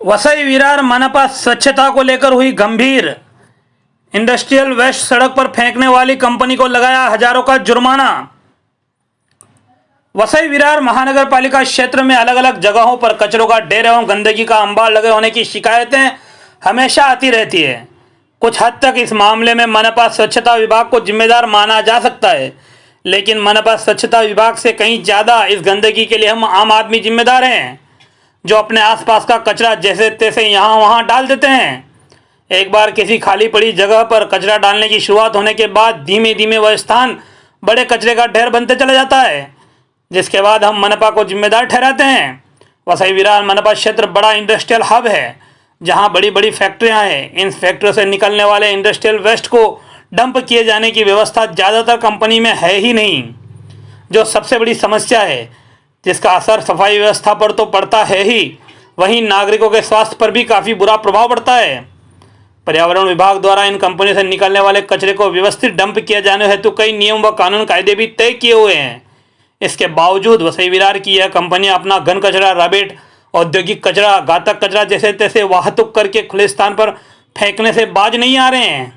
वसई विरार मनपा स्वच्छता को लेकर हुई गंभीर। इंडस्ट्रियल वेस्ट सड़क पर फेंकने वाली कंपनी को लगाया हजारों का जुर्माना। वसई विरार महानगर पालिका क्षेत्र में अलग अलग जगहों पर कचरों का ढेर एवं गंदगी का अंबार लगे होने की शिकायतें हमेशा आती रहती है। कुछ हद तक इस मामले में मनपा स्वच्छता विभाग को जिम्मेदार माना जा सकता है, लेकिन मनपा स्वच्छता विभाग से कहीं ज़्यादा इस गंदगी के लिए हम आम आदमी जिम्मेदार हैं, जो अपने आसपास का कचरा जैसे तैसे यहाँ वहाँ डाल देते हैं। एक बार किसी खाली पड़ी जगह पर कचरा डालने की शुरुआत होने के बाद धीमे धीमे वह स्थान बड़े कचरे का ढेर बनते चला जाता है, जिसके बाद हम मनपा को जिम्मेदार ठहराते हैं। वसई विरार मनपा क्षेत्र बड़ा इंडस्ट्रियल हब है, जहाँ बड़ी बड़ी फैक्ट्रियाँ हैं। इन फैक्ट्रियों से निकलने वाले इंडस्ट्रियल वेस्ट को डंप किए जाने की व्यवस्था ज़्यादातर कंपनी में है ही नहीं, जो सबसे बड़ी समस्या है, जिसका असर सफाई व्यवस्था पर तो पड़ता है ही, वहीं नागरिकों के स्वास्थ्य पर भी काफ़ी बुरा प्रभाव पड़ता है। पर्यावरण विभाग द्वारा इन कंपनियों से निकलने वाले कचरे को व्यवस्थित डंप किया जाने हेतु कई नियम व कानून कायदे भी तय किए हुए हैं। इसके बावजूद वसई विरार की यह कंपनियां अपना घन कचरा, राबेट, औद्योगिक कचरा, घातक कचरा जैसे तैसे वाहतुक करके खुले स्थान पर फेंकने से बाज नहीं आ रहे हैं,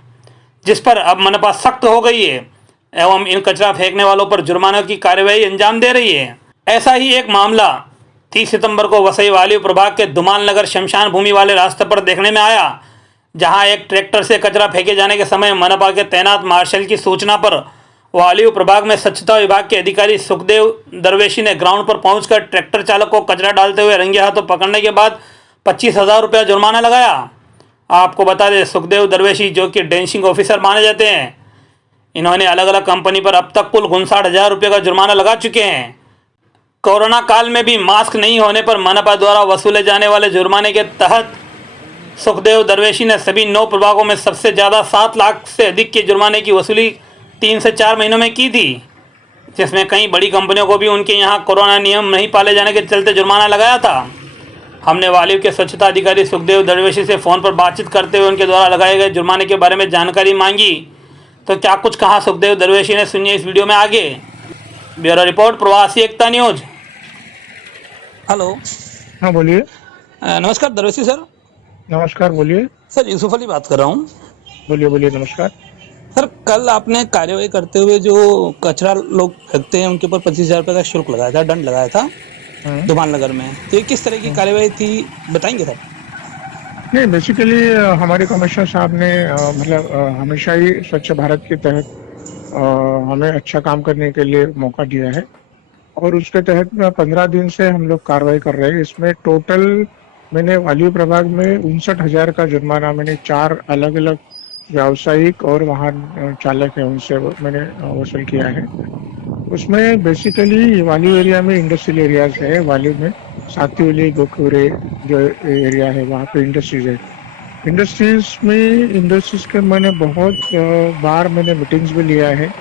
जिस पर अब मनपा सख्त हो गई है एवं इन कचरा फेंकने वालों पर जुर्मानों की कार्रवाई अंजाम दे रही है। ऐसा ही एक मामला 30 सितंबर को वसई वायु प्रभाग के धुमाल नगर शमशान भूमि वाले रास्ते पर देखने में आया, जहां एक ट्रैक्टर से कचरा फेंके जाने के समय मनपा के तैनात मार्शल की सूचना पर वायु प्रभाग में स्वच्छता विभाग के अधिकारी सुखदेव दरवेशी ने ग्राउंड पर पहुंचकर ट्रैक्टर चालक को कचरा डालते हुए रंगे हाथों पकड़ने के बाद 25,000 रुपया जुर्माना लगाया। आपको बता दें, सुखदेव दरवेशी जो कि डेंसिंग ऑफिसर माने जाते हैं, इन्होंने अलग अलग कंपनी पर अब तक कुल 59,000 रुपये का जुर्माना लगा चुके हैं। कोरोना काल में भी मास्क नहीं होने पर मनपा द्वारा वसूले जाने वाले जुर्माने के तहत सुखदेव दरवेशी ने सभी 9 प्रभागों में सबसे ज़्यादा 7 लाख से अधिक के जुर्माने की वसूली 3 से 4 महीनों में की थी, जिसमें कई बड़ी कंपनियों को भी उनके यहाँ कोरोना नियम नहीं पाले जाने के चलते जुर्माना लगाया था। हमने वालिव के स्वच्छता अधिकारी सुखदेव दरवेशी से फ़ोन पर बातचीत करते हुए उनके द्वारा लगाए गए जुर्माने के बारे में जानकारी मांगी, तो क्या कुछ कहा सुखदेव दरवेशी ने, सुनिए इस वीडियो में आगे। ब्यूरो रिपोर्ट, प्रवासी एकता न्यूज। हेलो। हाँ बोलिए। नमस्कार दरवेशी सर। नमस्कार, बोलिए। सर यूसुफ अली बात कर रहा हूँ। बोलिए बोलिए। नमस्कार सर, कल आपने कार्यवाही करते हुए जो कचरा लोग फेंकते हैं उनके ऊपर 25,000 रुपये का शुल्क लगाया था, दंड लगाया था धुमाल नगर में, तो ये किस तरह की कार्यवाही थी, बताएंगे सर? नहीं, बेसिकली हमारे कमिश्नर साहब ने हमेशा ही स्वच्छ भारत के तहत हमें अच्छा काम करने के लिए मौका दिया है, और उसके तहत 15 दिन से हम लोग कार्रवाई कर रहे हैं। इसमें टोटल मैंने वायु प्रभाग में 59,000 का जुर्माना मैंने 4 अलग अलग व्यावसायिक और वाहन चालक है उनसे मैंने वसूल किया है। उसमें बेसिकली वायु एरिया में इंडस्ट्रियल एरियाज है, वायु में सातिवली, गोखुरे जो एरिया है वहाँ पे इंडस्ट्रीज है। इंडस्ट्रीज के मैंने बहुत बार मैंने मीटिंग्स भी लिया है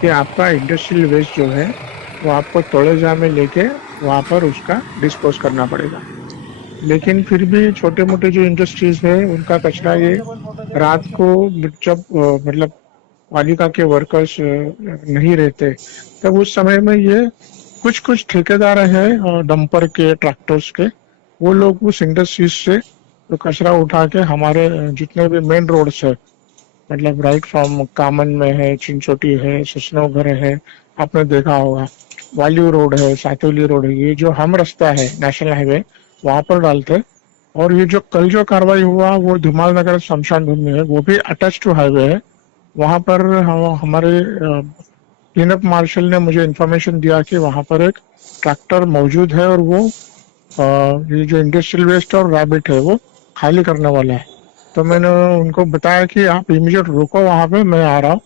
कि आपका इंडस्ट्रियल वेस्ट जो है वो आपको तोड़ेजा में लेके वहाँ पर उसका डिस्पोज करना पड़ेगा। लेकिन फिर भी छोटे मोटे जो इंडस्ट्रीज है उनका कचरा ये रात को जब पालिका के वर्कर्स नहीं रहते तब उस समय में ये कुछ ठेकेदार है डंपर के, ट्रैक्टर्स के, वो लोग उस इंडस्ट्रीज से तो कचरा उठा के हमारे जितने भी मेन रोड्स है, राइट फ्रॉम कामन में है, चिंचोटी है, ससनोघर है, आपने देखा होगा, वायु रोड है, सातोली रोड है, ये जो हम रास्ता है नेशनल हाईवे वहां पर डालते। और ये जो कल जो कार्रवाई हुआ वो धुमाल नगर शमशान भूमि है, वो भी अटैच टू हाईवे है। वहां पर हमारे क्लीन अप मार्शल ने मुझे इन्फॉर्मेशन दिया कि वहां पर एक ट्रैक्टर मौजूद है और वो ये जो इंडस्ट्रियल वेस्ट और रैबिट है वो खाली करने वाला है। तो मैंने उनको बताया कि आप इमीडिएट रुको वहां पे, मैं आ रहा हूँ,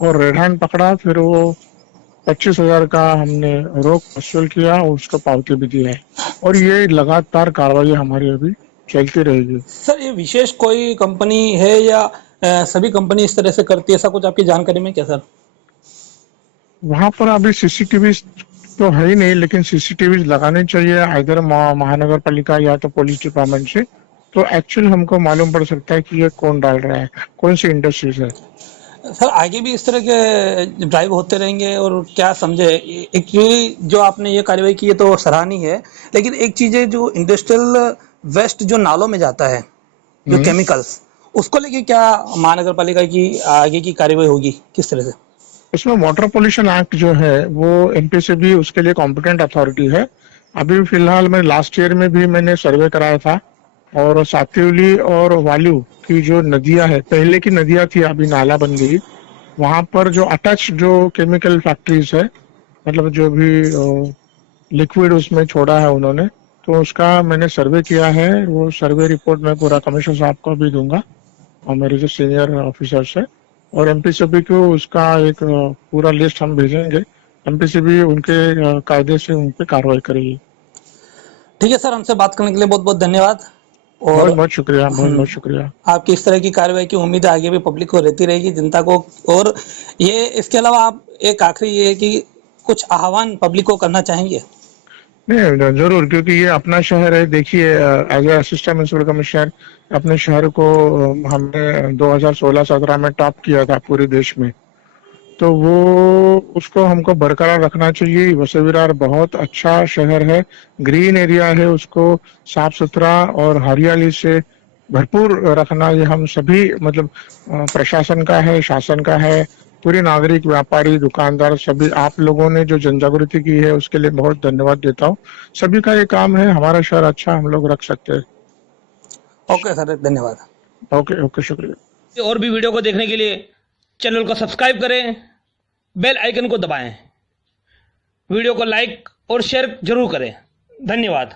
और रेड हैंड पकड़ा। फिर वो 25,000 का हमने रोक वसूल किया और उसको पावती भी दी है, और ये लगातार कार्रवाई हमारी अभी चलती रहेगी। सर, ये विशेष कोई कंपनी है या सभी कंपनी इस तरह से करती है, ऐसा कुछ आपकी जानकारी में क्या सर? वहां पर अभी सीसीटीवी तो है ही नहीं, लेकिन सीसीटीवी लगाने चाहिए इधर महानगर पालिका या तो पुलिस डिपार्टमेंट से, तो एक्चुअल हमको मालूम पड़ सकता है कि ये कौन डाल रहा है, कौन सी इंडस्ट्रीज है। सर, आगे भी इस तरह के ड्राइव होते रहेंगे, और क्या समझे, एक्चुअली जो आपने ये कार्यवाही की है तो सराहनीय है, लेकिन एक चीज़ है जो इंडस्ट्रियल वेस्ट जो नालों में जाता है, जो केमिकल्स, उसको लेके क्या महानगर पालिका की आगे की कार्यवाही होगी, किस तरह से? इसमें वाटर पोल्यूशन एक्ट जो है वो एमपीसीबी उसके लिए कॉम्पिटेंट अथॉरिटी है। अभी फिलहाल मैं लास्ट ईयर में भी मैंने सर्वे कराया था, और सातिवली और वालू की जो नदियां है, पहले की नदियां थी, अभी नाला बन गई, वहां पर जो अटैच जो केमिकल फैक्ट्रीज है, मतलब जो भी लिक्विड उसमें छोड़ा है उन्होंने, तो उसका मैंने सर्वे किया है। वो सर्वे रिपोर्ट मैं पूरा कमिश्नर साहब को भी दूंगा और मेरे जो सीनियर ऑफिसर्स है, और एमपीसीबी को उसका एक पूरा लिस्ट हम भेजेंगे। एमपीसीबी उनके कायदे से उन पे कार्रवाई करेगी। ठीक है सर, हमसे बात करने के लिए बहुत बहुत धन्यवाद। और बहुत बहुत शुक्रिया, बहुत बहुत शुक्रिया। आपकी इस तरह की कार्रवाई की उम्मीद आगे भी पब्लिक को रहती रहेगी, जनता को। और ये इसके अलावा आप एक आखिरी ये है कि कुछ आह्वान पब्लिक को करना चाहेंगे? नहीं, जरूर, क्योंकि ये अपना शहर है। देखिए, as a assistant municipal commissioner अपने शहर को हमने 2016-17 में टॉप किया था पूरे देश में, तो वो उसको हमको बरकरार रखना चाहिए। वसई विरार बहुत अच्छा शहर है, ग्रीन एरिया है, उसको साफ सुथरा और हरियाली से भरपूर रखना ये हम सभी, मतलब प्रशासन का है, शासन का है, पूरी नागरिक, व्यापारी, दुकानदार, सभी आप लोगों ने जो जन जागृति की है उसके लिए बहुत धन्यवाद देता हूँ। सभी का ये काम है, हमारा शहर अच्छा हम लोग रख सकते हैं। ओके सर, धन्यवाद। ओके ओके, शुक्रिया। और भी वीडियो को देखने के लिए चैनल को सब्सक्राइब करें, बेल आइकन को दबाएं, वीडियो को लाइक और शेयर जरूर करें। धन्यवाद।